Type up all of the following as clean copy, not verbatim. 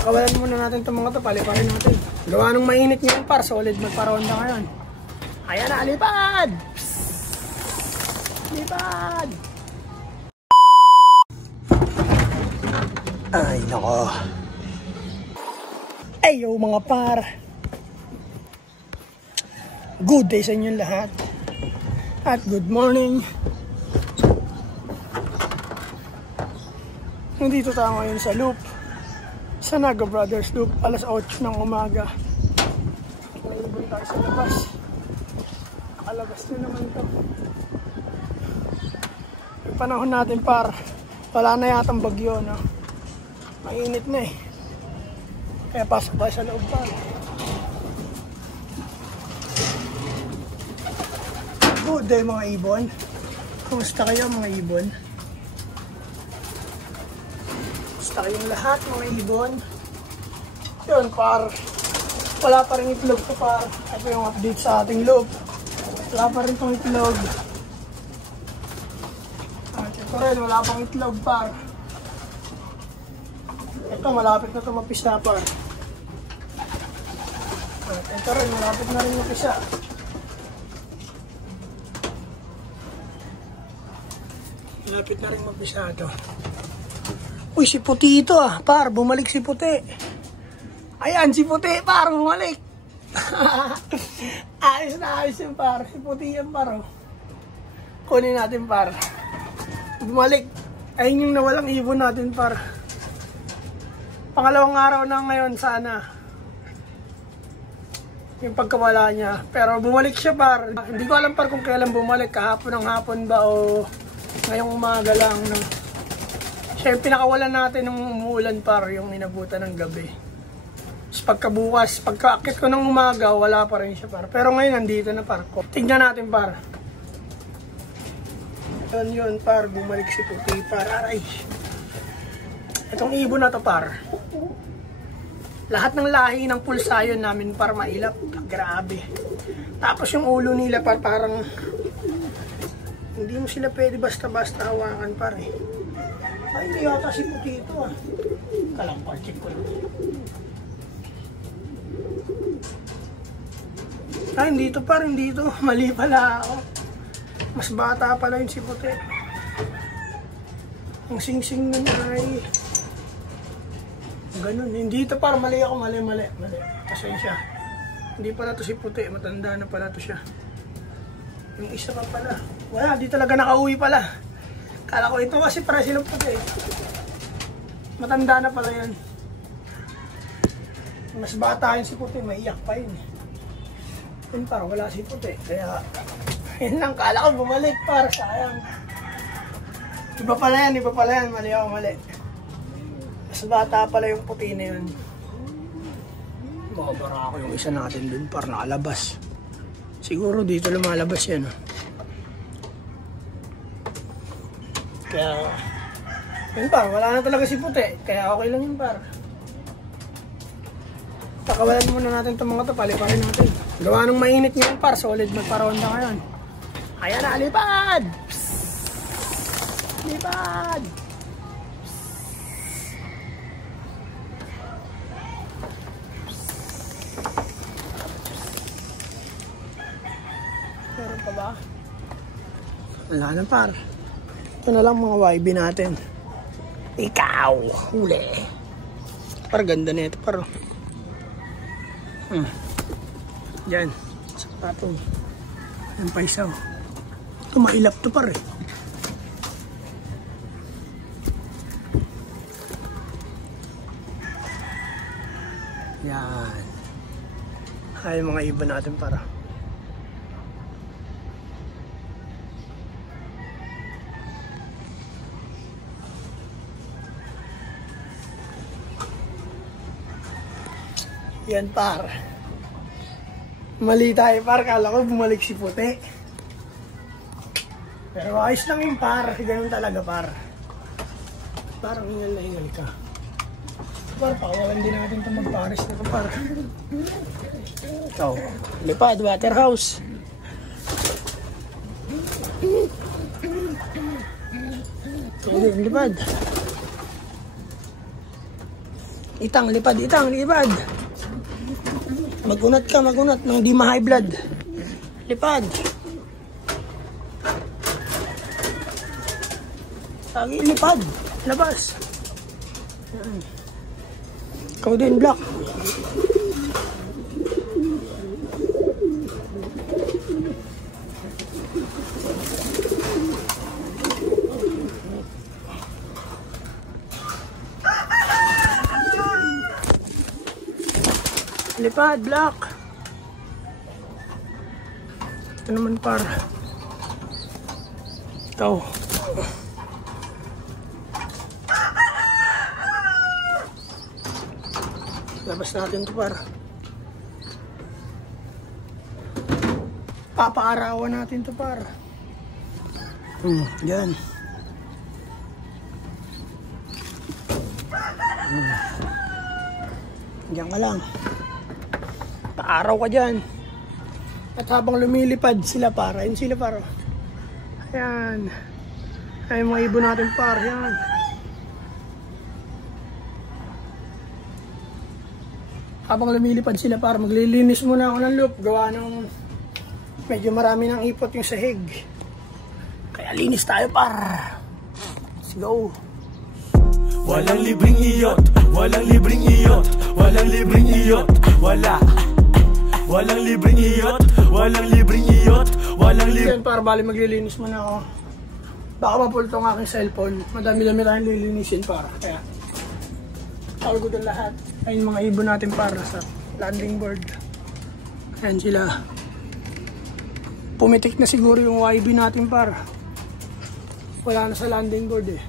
Pakawalan muna natin itong mga to, paliparin natin. Gawa nung mainit ngayon par, solid magparonda ngayon. Ayan na, lipad! Lipad! Ay, nako. Ayo mga par. Good day sa inyong lahat. At good morning. Nandito tayo ngayon sa loop. Sa Naga Brothers Loop, alas 8 ng umaga. Naibon tayo sa labas. Nakalabas na naman ito. Yung panahon natin par, wala na yatang bagyo, no? Mainit na eh. Kaya pasok tayo sa loob par. Good day mga ibon. Kumusta kayo mga ibon? Kumusta kayong lahat mga ibon? Yun par, wala pa rin itlog ko par. Ito yung update sa ating loop. Wala pa rin itong itlog. At ito rin, wala pang itlog par. Ito malapit na ito mapisa par. At ito rin, malapit na rin mapisa. Malapit na rin mapisa ito. Uy, si Puti ito ah, par, bumalik si Puti. Ayan, si Puti, par, bumalik. Ayos na ayos yung par, si Puti yan par. Oh. Kunin natin par. Bumalik. Ayun yung nawalang ibon natin par. Pangalawang araw na ngayon sana. Yung pagkawala niya. Pero bumalik siya par. Hindi ko alam par kung kailan bumalik. Kahapon ng hapon ba o ngayong umaga lang. No? Siya yung pinakawalan natin nung umuulan par, yung inabutan ng gabi. Tapos pagkabukas, pagkaakit ko ng umaga, wala pa rin siya par. Pero ngayon nandito na par. Tingnan natin par. Yun par, bumalik si Puti par. Aray. Itong ibon na to par. Lahat ng lahi ng pulsayon namin par mailap. Grabe. Tapos yung ulo nila par parang hindi mo sila pwede basta-basta hawakan par eh. Ay, hindi yata si Puti ito ah. Kalampar, check ko lang. Ay, hindi ito par, hindi ito. Mali pala ako. Mas bata pala yun si Puti. Ang sing-sing nun ay ganun. Hindi ito par, mali ako. Mali. Pasensya. Hindi pala ito si Puti. Matanda na pala ito siya. Yung isa pa pala. Wala, di talaga nakauwi pala. Kala ko ito kasi para silang Puti. Matanda na pala yan. Mas bata yun si Puti, maiyak pa yun. Yun parang wala si Puti. Kaya, yun lang, kala ko bumalik para sayang. Iba pala yan, mali ako mali. Mas bata pala yung Puti na yun. Makabara ako yung isa natin dun para nakalabas. Siguro dito lumalabas yan. Kaya, yun par, wala na talaga si Puti. Kaya okay lang yun par. Pakawalan muna natin itong mga to, paliparin natin. Gawa nung mainit ngayon par, solid magparonda ngayon. Ayan na, lipad! Lipad! Meron pa ba? Wala na par. Ito na lang mga YB natin. Ikaw, huli. Par, ganda na ito par. Diyan, sapatong. Yung paisaw. Ito mailap to par eh. Yan. Ay mga iba natin para. Yan par. Mali tayo par. Kala ko bumalik si Puti. Pero ayos lang yung par. Ganun talaga par. Parang ingal na ingal ka. Par, pakawalan din natin itong magpares na ito par. Ikaw. Lipad, Waterhouse. Ikaw din, lipad. Itang, lipad, itang, lipad. Magunat ka, magunat nang di ma-high blood. Lipad. Lagi, lipad. Labas. Ikaw din, Black. Lipad, Black. Ito naman par. Ikaw. Labas natin ito par. Papaarawan natin ito par. Yan. Diyan ka lang. Paaraw ka dyan. At habang lumilipad sila para. Ayun sila para. Ayan. Ay mga ibon natin par. Yan. Habang lumilipad sila para. Maglilinis muna ako ng loop. Gawa ng medyo marami ng ipot yung sahig. Kaya linis tayo par. Let's go. Walang libreng iyot, walang libreng iyot, walang libreng iyot, wala. Walang libreng iyot, walang libreng iyot, walang libreng. Yan para bali maglilinis muna ako. Baka mapulto ang aking cellphone. Madami-dami tayong lilinisin para. Kaya all good ang lahat. Ayun mga ibon natin para sa landing board. Ayan sila. Pumitik na siguro yung YB natin para. Wala na sa landing board eh.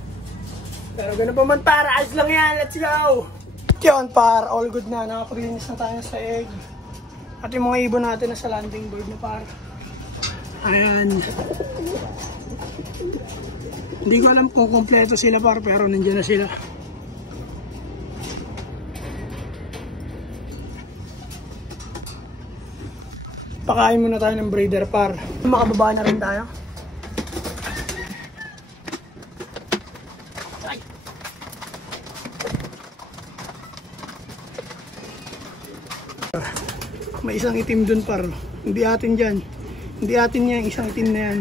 Pero ganun pa man para, ayos lang yan, let's go! Yun par, all good na, nakapag-linis na tayo sa egg. At yung mga ibon natin na sa landing board na par. Ayan. Hindi ko alam kung kompleto sila par, pero nandiyan na sila. Pakain muna tayo ng breeder par. Makababa na rin tayo. May isang itim dun par. Hindi atin dyan. Hindi atin yan. Isang itim na yan.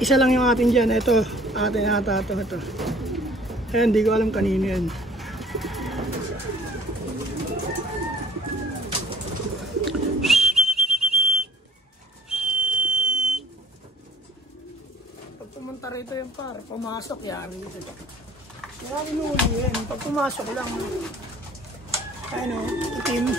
Isa lang yung atin dyan. Ito. Atin ata ito. Ito. Ayan. Hindi ko alam kanino yan. Pag pumunta rito yung par. Pumasok yan. Kaya inuuli yan. Pag pumasok lang. Ayan o. Itim.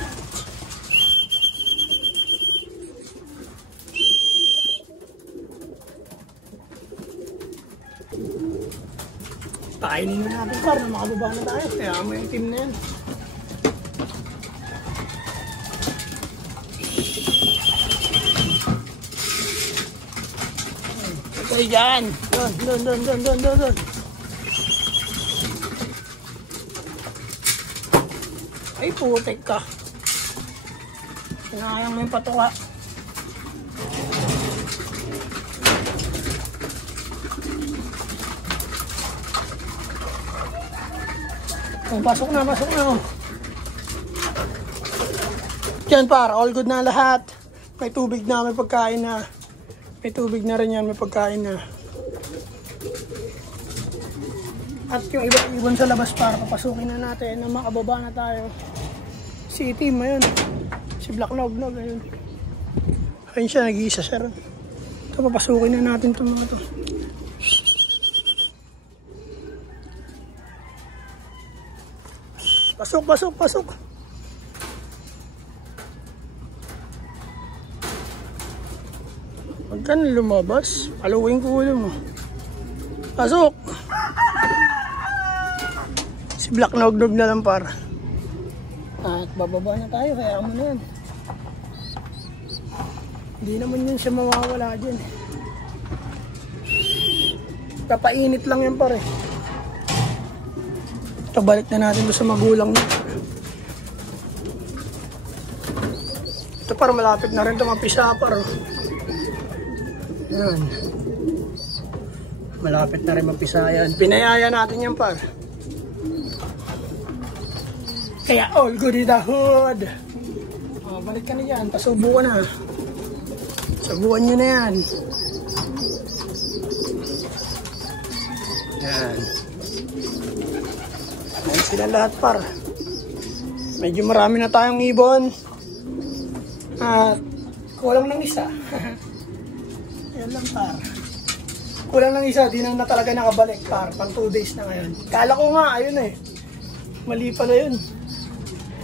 Kainin na natin par na makababa na tayo. Kaya may team na yan. Okay dyan. Doon. Ay putik ka. Sinayang mo yung patuka. Oh, pasok na. Yan par, all good na lahat. May tubig na, may pagkain na. May tubig na rin yan, may pagkain na. At yung ibon sa labas para papasukin na natin na makababa na tayo. Si Itim, ayun. Si Black Nog, ayun. Ayun siya, nag-iisa siya rin. Ito, papasukin na natin itong mga ito. Pasok. Huwag ka na lumabas. Paluin ko ulo mo. Pasok! Si Black Nog na lang para. At bababa na tayo. Kaya mo na yan. Hindi naman yun siya mawawala dyan. Kapainit lang yan pare. Ito, balik na natin doon sa magulang niya. Ito para malapit na rin ito mapisa para. Yan. Malapit na rin mapisa yan. Pinayaya natin yan par. Kaya all good in the hood. Oh, balik ka na dyan. Pasubukan na. Subukan nyo na yan. Yan. Ayan sila lahat par. Medyo marami na tayong ibon. At kulang ng isa. Yan lang par. Kulang ng isa. Di na talaga nakabalik par. Pang 2 days na ngayon. Kala ko nga ayun eh. Mali pala yun.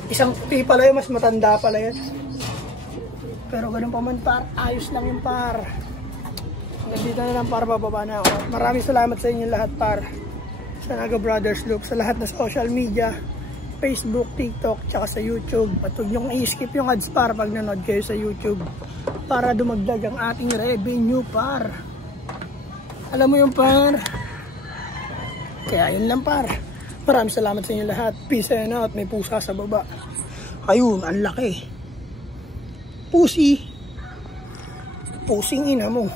Isang puti pala yun. Mas matanda pala yun. Pero ganun pa man par. Ayos lang yung par. Nandito na lang par. Bababa na ako. Maraming salamat sa inyo lahat par. Sa Naga Brothers Loop. Sa lahat na social media. Facebook, TikTok, tsaka sa YouTube. At huwag niyong i-skip yung ads par pag nanood kayo sa YouTube. Para dumagdag ang ating revenue par. Alam mo yung par. Kaya yun lang par. Maraming salamat sa inyo lahat. Peace and out. May pusa sa baba. Ayun, ang laki. Pusi. Pusing ina mo.